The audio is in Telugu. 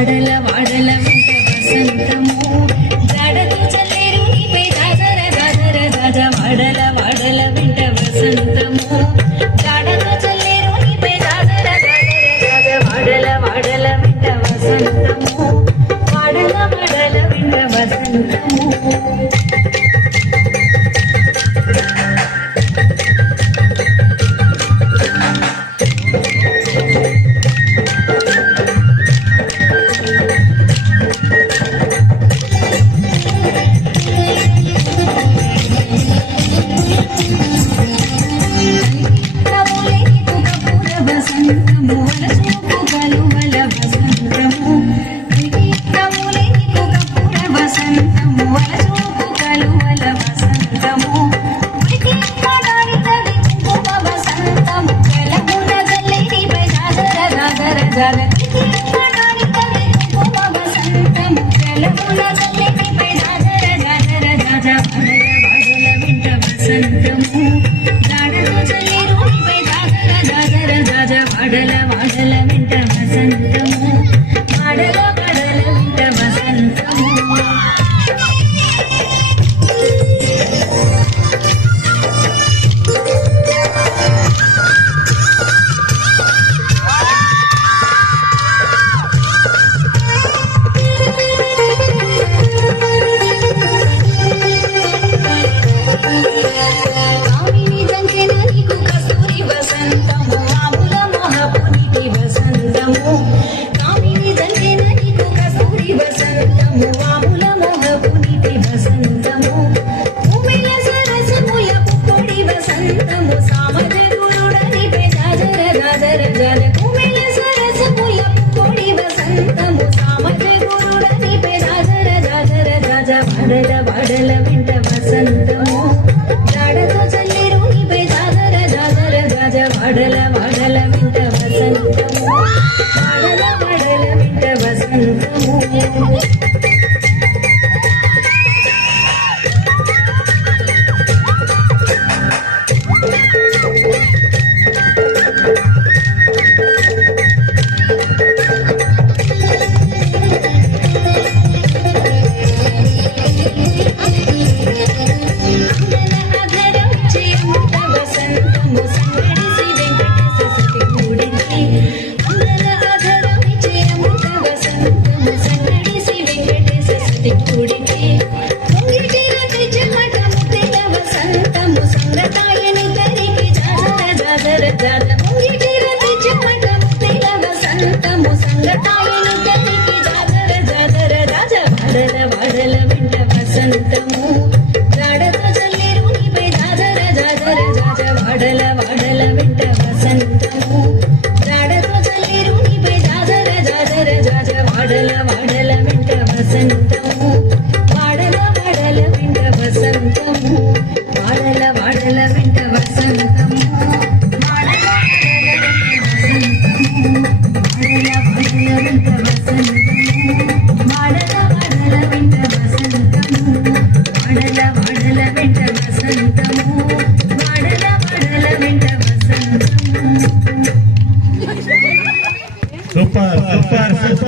వాడల వాడల వెంట వసంతము జాడతో చల్లేరు నీపై జాజర జాజర జాజ వాడల వాడల వెంట వసంతము జాడతో చల్లేరు నీపై జాజర జాజర జాజ వాడల వాడల వెంట వసంతము వాడల వాడల వెంట వసంతము వాడల వాడల వెంట వసంతము వాడల వాడల వెంట వసంతము వాడల వాడల వెంట వసంతము జాడతో చల్లేరు నీపై జాజర జాజర జాజ వాడల వాడల వెంట వసంతము వాడల వాడల వెంట వసంతము వాడల వెంట వసంతము జాడతో చల్లేరు నీపై జాజర జాజర జాజ వాడల వాడల వెంట వసంతము జాడతో చల్లేరు నీపై జాజర జాజర జాజ వాడల వాడల వెంట వసంతము వాడల వాడల వెంట వసంతము వాడల వాడల వెంట వసంతము వాడల వాడల వెంట వసంతము వాడల వాడల వెంట వసంతము వాడల వాడల వెంట వసంతము వాడల వాడల వెంట వసంతము సూపర్ సూపర్ సూపర్